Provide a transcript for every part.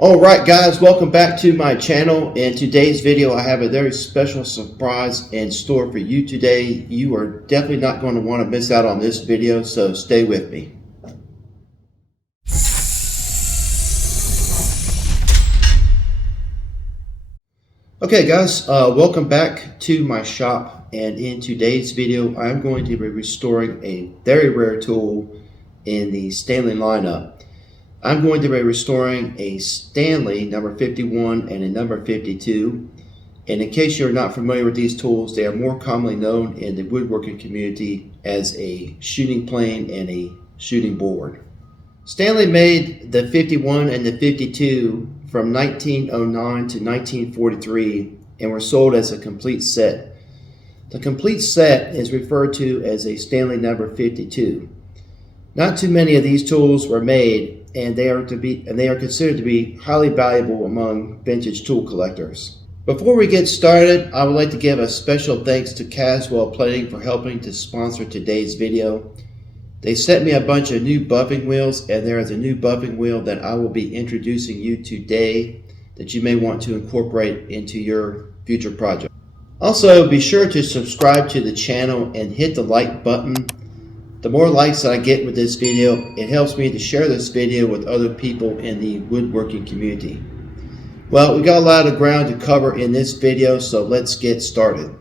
Alright guys, welcome back to my channel. In today's video I have a very special surprise in store for you today. You are definitely not going to want to miss out on this video, so stay with me. Okay guys, welcome back to my shop, and in today's video I'm going to be restoring a very rare tool in the Stanley lineup. I'm going to be restoring a Stanley number 51 and a number 52. And in case you're not familiar with these tools, they are more commonly known in the woodworking community as a shooting plane and a shooting board. Stanley made the 51 and the 52 from 1909 to 1943 and were sold as a complete set. The complete set is referred to as a Stanley number 52. Not too many of these tools were made, and they are considered to be highly valuable among vintage tool collectors. Before we get started, I would like to give a special thanks to Caswell Plating for helping to sponsor today's video. They sent me a bunch of new buffing wheels, and there is a new buffing wheel that I will be introducing you today that you may want to incorporate into your future project. Also, be sure to subscribe to the channel and hit the like button. The more likes that I get with this video, it helps me to share this video with other people in the woodworking community. Well, we got a lot of ground to cover in this video, so let's get started.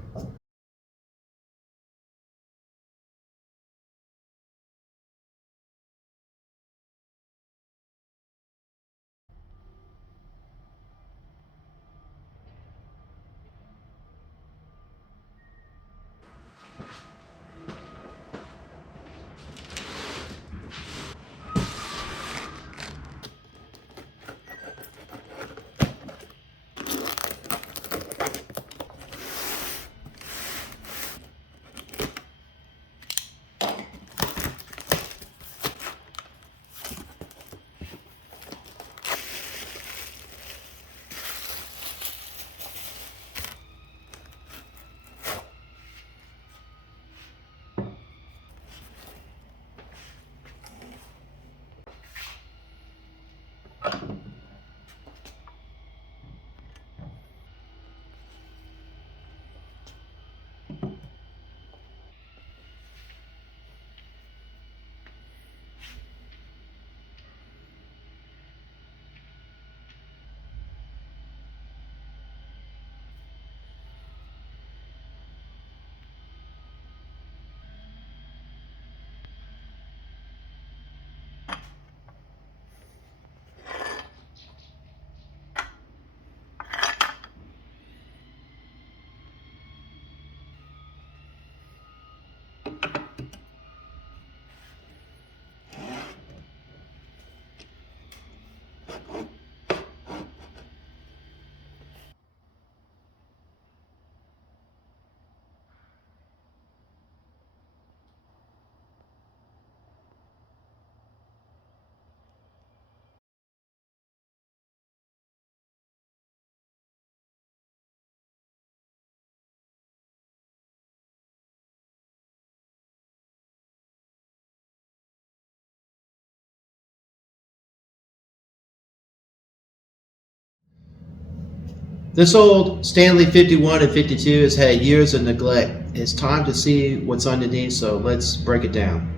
This old Stanley 51 and 52 has had years of neglect. It's time to see what's underneath, so let's break it down.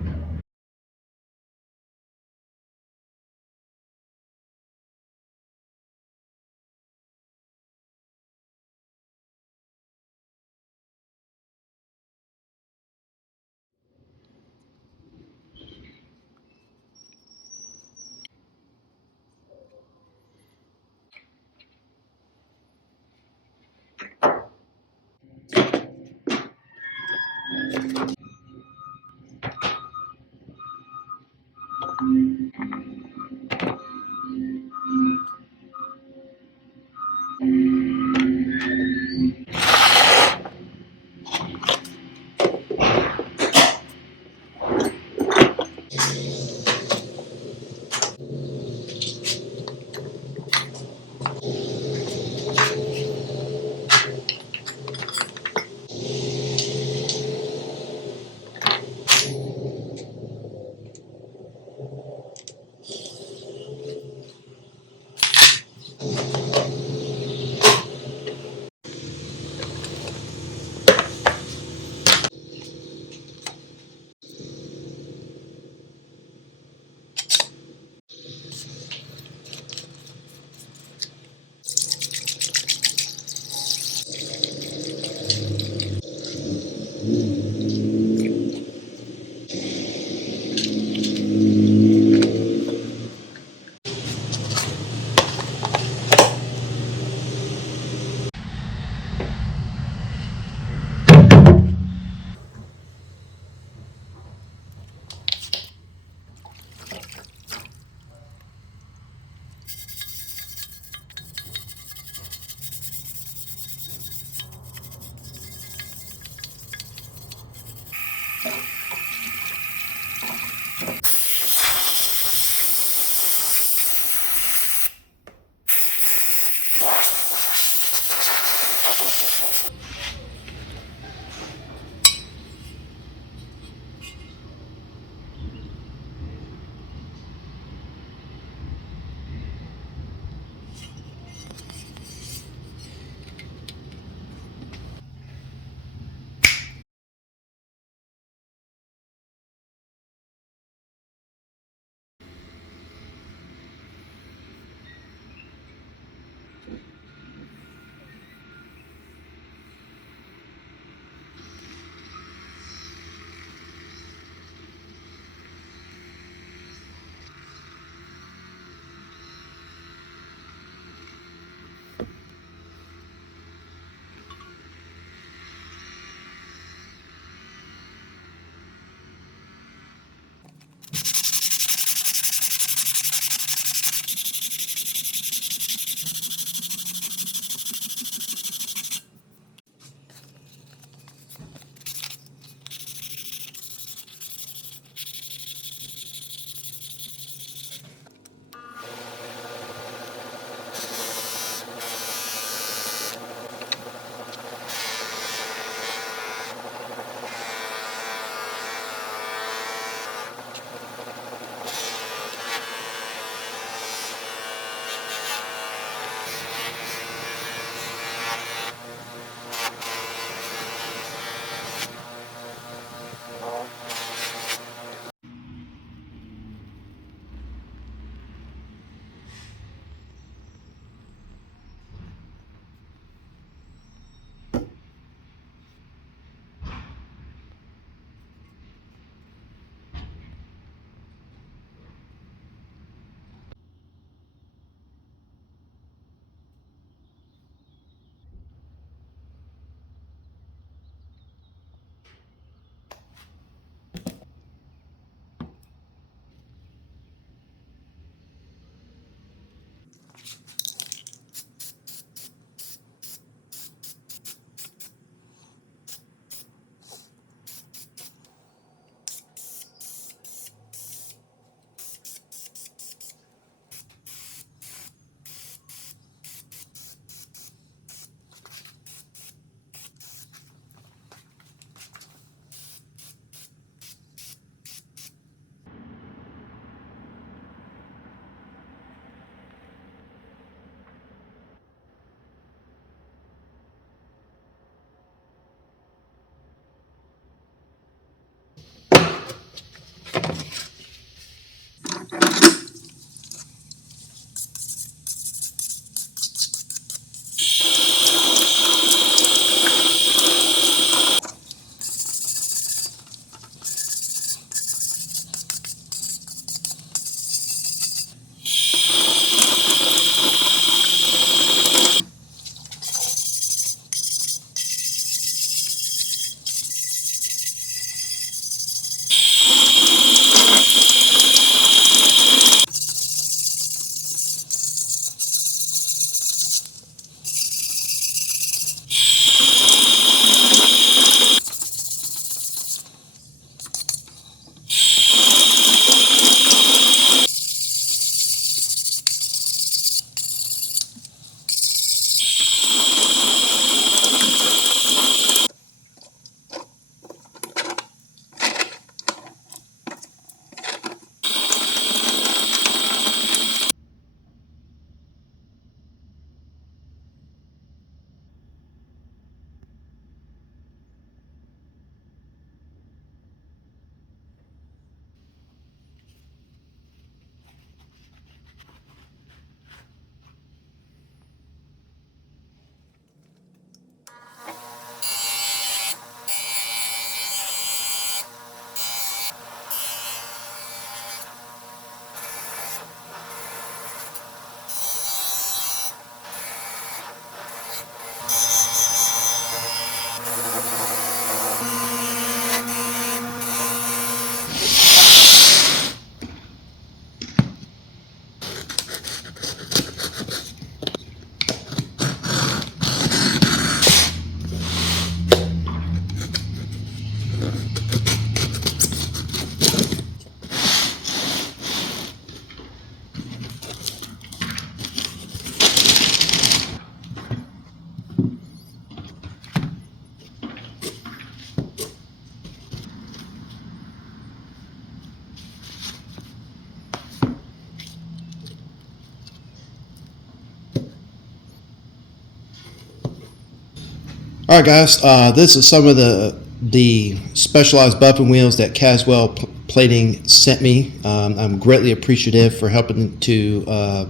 All right, guys. This is some of the specialized buffing wheels that Caswell Plating sent me. I'm greatly appreciative for helping to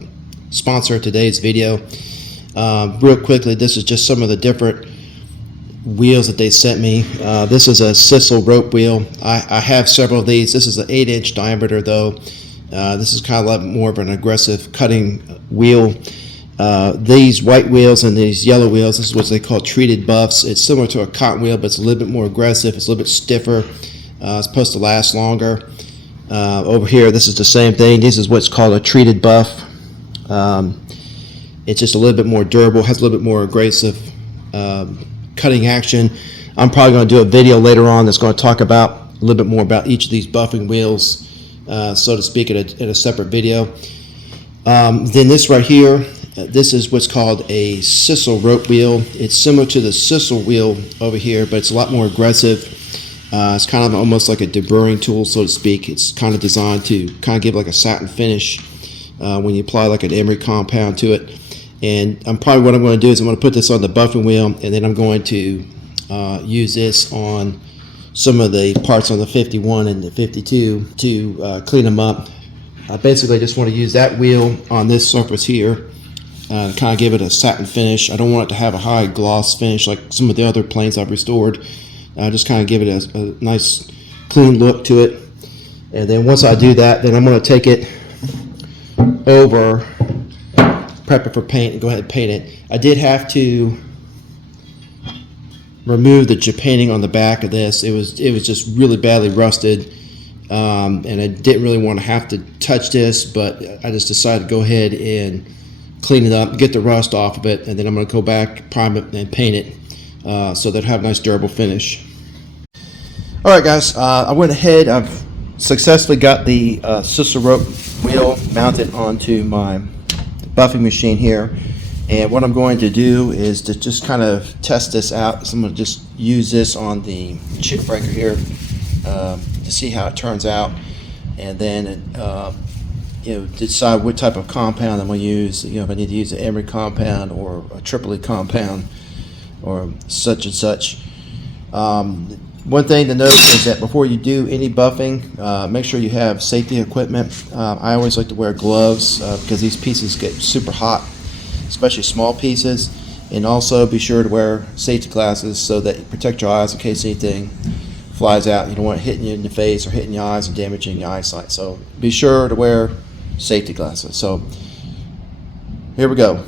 sponsor today's video. Real quickly, this is just some of the different wheels that they sent me. This is a sisal rope wheel. I have several of these. This is an 8-inch diameter though. This is kind of like more of an aggressive cutting wheel. These white wheels and these yellow wheels, this is what they call treated buffs. It's similar to a cotton wheel, but it's a little bit more aggressive. It's a little bit stiffer. It's supposed to last longer. Over here, this is the same thing. This is what's called a treated buff. It's just a little bit more durable, has a little bit more aggressive cutting action. I'm probably going to do a video later on that's going to talk about a little bit more about each of these buffing wheels, so to speak, in a separate video. Then this right here, this is what's called a sisal rope wheel. It's similar to the sisal wheel over here, but it's a lot more aggressive. It's kind of almost like a deburring tool, so to speak. It's kind of designed to kind of give like a satin finish when you apply like an emery compound to it. And what I'm going to do is I'm going to put this on the buffing wheel, and then I'm going to use this on some of the parts on the 51 and the 52 to clean them up. I basically just want to use that wheel on this surface here, kind of give it a satin finish. I don't want it to have a high gloss finish like some of the other planes I've restored. Just kind of give it a nice clean look to it. And then once I do that, then I'm going to take it over, prep it for paint, and go ahead and paint it. I did have to remove the painting on the back of this. It was just really badly rusted, and I didn't really want to have to touch this, but I just decided to go ahead and clean it up, get the rust off of it, and then I'm going to go back, prime it, and paint it so that it'll have a nice durable finish. All right, guys, I went ahead. I've successfully got the sisal rope wheel mounted onto my buffing machine here, and what I'm going to do is to just kind of test this out. So I'm going to just use this on the chip breaker here to see how it turns out, and then decide what type of compound I'm going to use. If I need to use an emery compound or a Tripoli compound or such and such. One thing to note is that before you do any buffing, make sure you have safety equipment. I always like to wear gloves because these pieces get super hot, especially small pieces. And also be sure to wear safety glasses so that you protect your eyes in case anything flies out. You don't want it hitting you in the face or hitting your eyes and damaging your eyesight. So be sure to wear safety glasses. So here we go.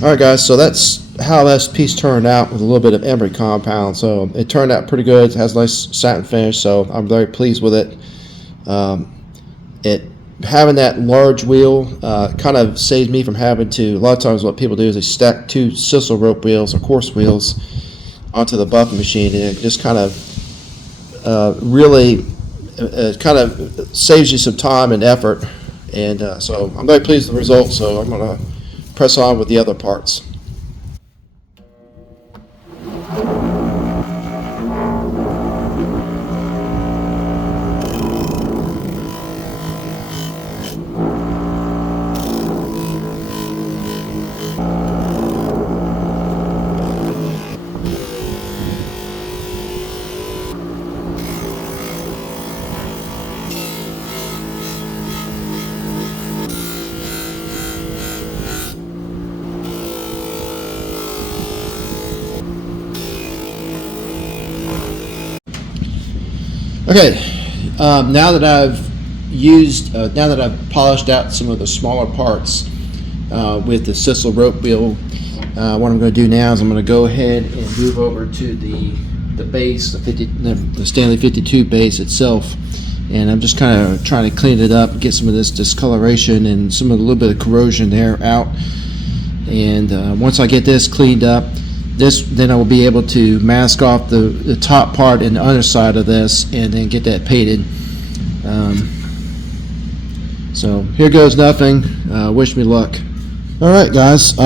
All right, guys, so that's how this piece turned out with a little bit of emery compound. So it turned out pretty good. It has a nice satin finish, so I'm very pleased with it. Having that large wheel kind of saves me from having to, a lot of times what people do is they stack two sisal rope wheels or coarse wheels onto the buffing machine, and it just kind of really kind of saves you some time and effort. And so I'm very pleased with the result, so I'm going to press on with the other parts. Okay, now that I've polished out some of the smaller parts with the sisal rope wheel, what I'm going to do now is I'm going to go ahead and move over to the base, the Stanley 52 base itself, and I'm just kind of trying to clean it up, get some of this discoloration and some of the little bit of corrosion there out. And once I get this cleaned up, then I will be able to mask off the top part and the underside of this, and then get that painted. So here goes nothing. Wish me luck. All right, guys.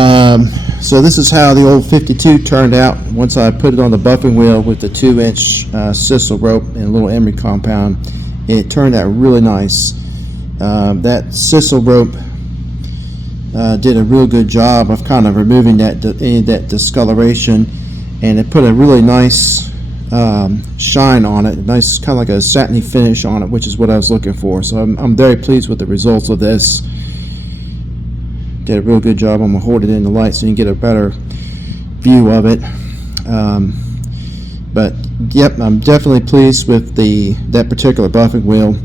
So this is how the old 52 turned out once I put it on the buffing wheel with the 2-inch sisal rope and a little emery compound. It turned out really nice. That sisal rope did a real good job of kind of removing any of that discoloration, and it put a really nice shine on it, nice kind of like a satiny finish on it, which is what I was looking for. So I'm very pleased with the results of this. Did a real good job. I'm gonna hold it in the light so you can get a better view of it. But yep, I'm definitely pleased with that particular buffing wheel.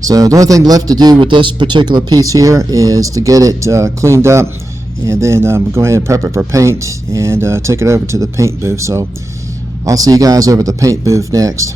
So the only thing left to do with this particular piece here is to get it cleaned up, and then go ahead and prep it for paint and take it over to the paint booth. So I'll see you guys over at the paint booth next.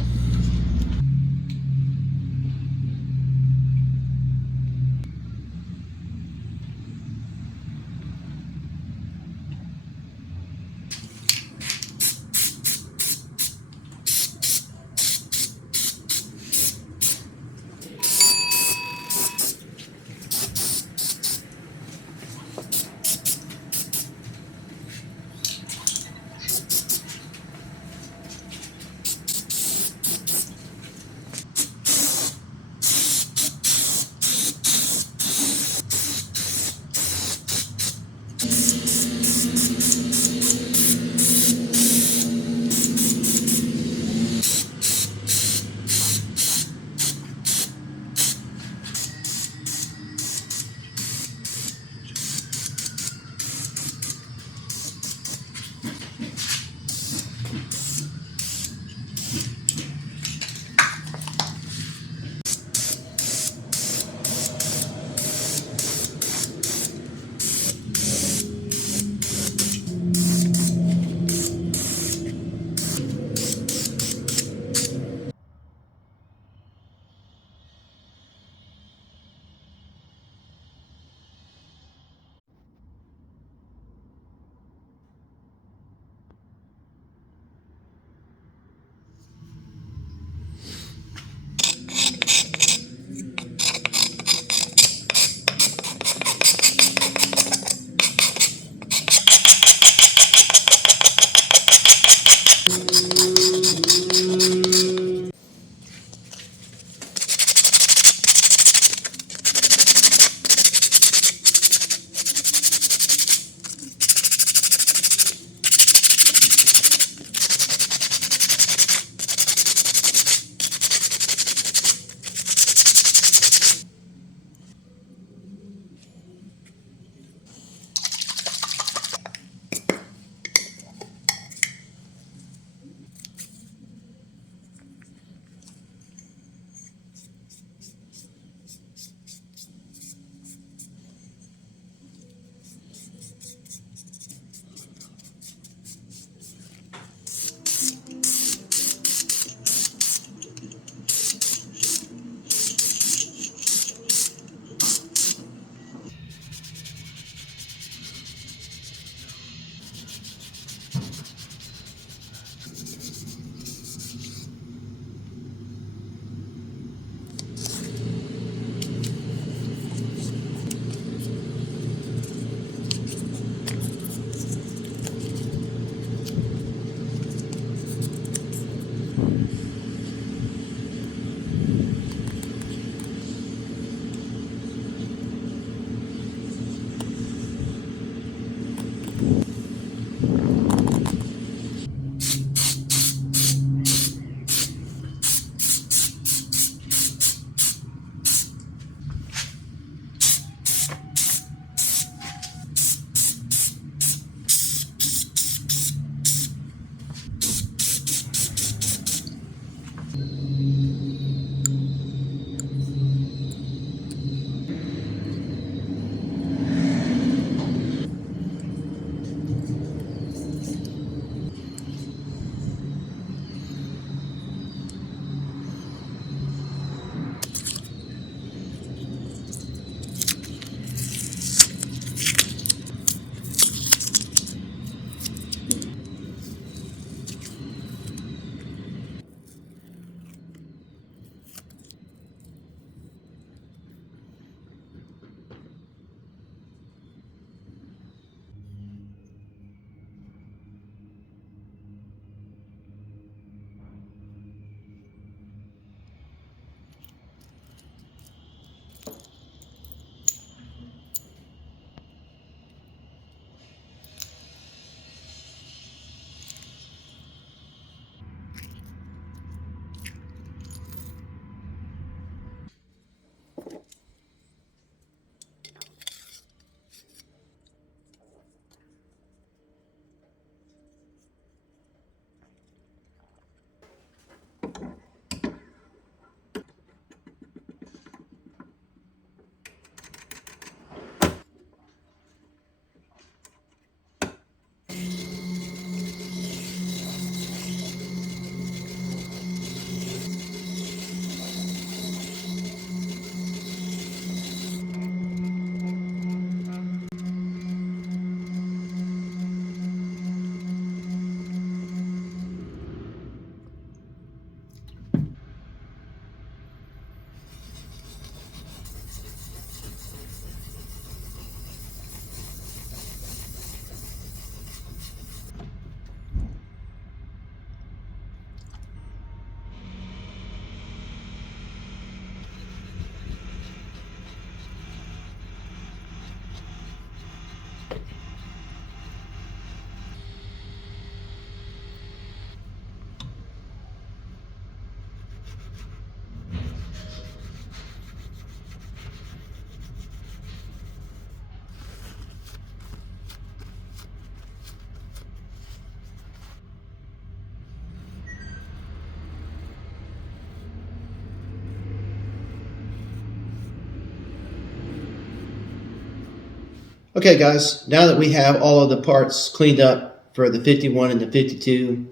Okay guys, now that we have all of the parts cleaned up for the 51 and the 52,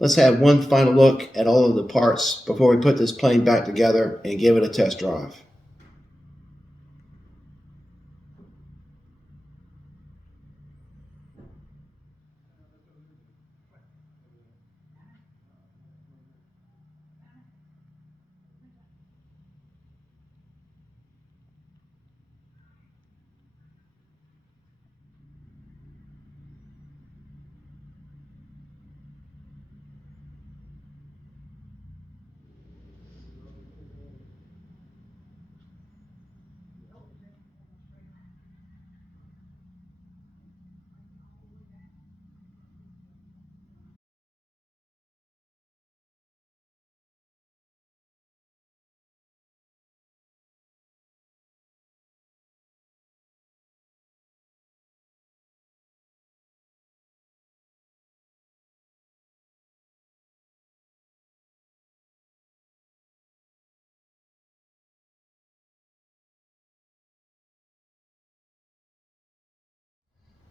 let's have one final look at all of the parts before we put this plane back together and give it a test drive.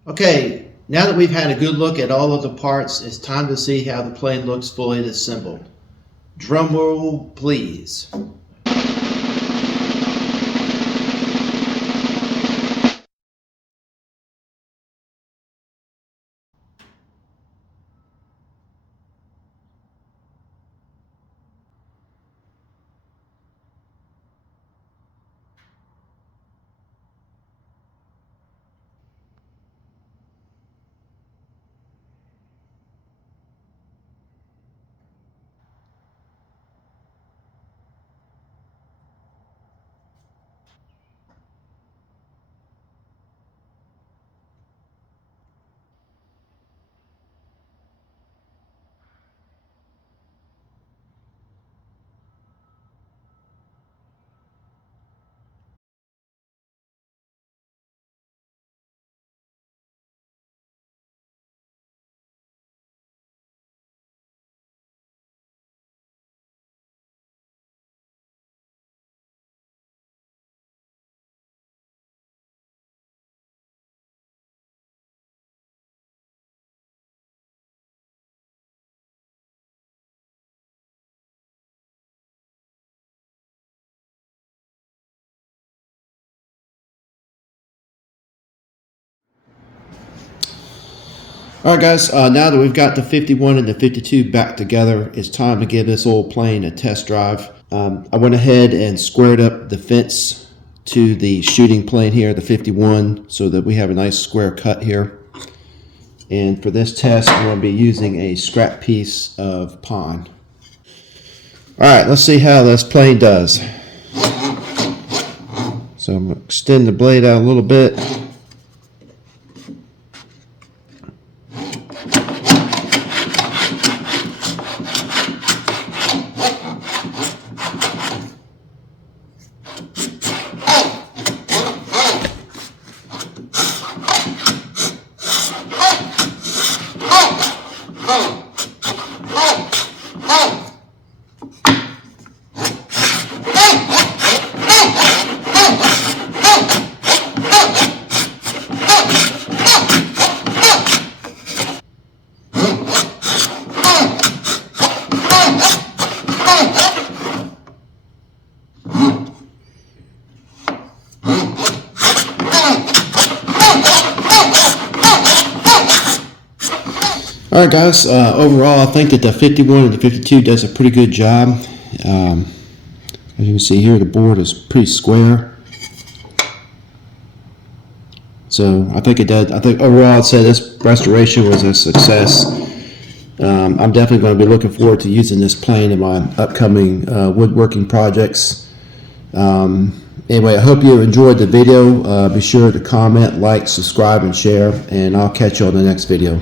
Okay, now that we've had a good look at all of the parts, it's time to see how the plane looks fully assembled. Drum roll, please. Alright guys, now that we've got the 51 and the 52 back together, it's time to give this old plane a test drive. I went ahead and squared up the fence to the shooting plane here, the 51, so that we have a nice square cut here. And for this test, I'm going to be using a scrap piece of pine. Alright, let's see how this plane does. So I'm going to extend the blade out a little bit. Alright guys, overall I think that the 51 and the 52 does a pretty good job. As you can see here, the board is pretty square. So I think it did. I think overall I'd say this restoration was a success. I'm definitely going to be looking forward to using this plane in my upcoming woodworking projects. Anyway, I hope you enjoyed the video. Be sure to comment, like, subscribe, and share, and I'll catch you on the next video.